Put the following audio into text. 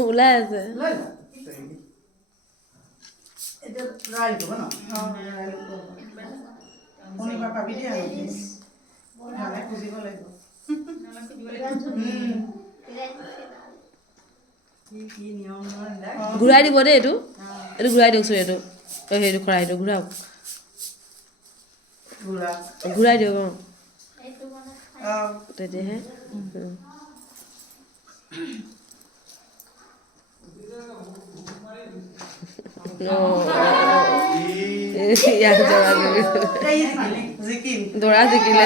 ওলাই আছে শনিবাৰ পাবি দিয়া ভালে খুজিব লাগিব ঘূৰাই দিব দেই এইটো এইটো ঘূৰাই দিয়কচোন এইটো সেইটো খৰাহিটো ঘূৰাওক ঘূৰাই দিয়ক তেতিয়াহে দৌৰা জিকিলে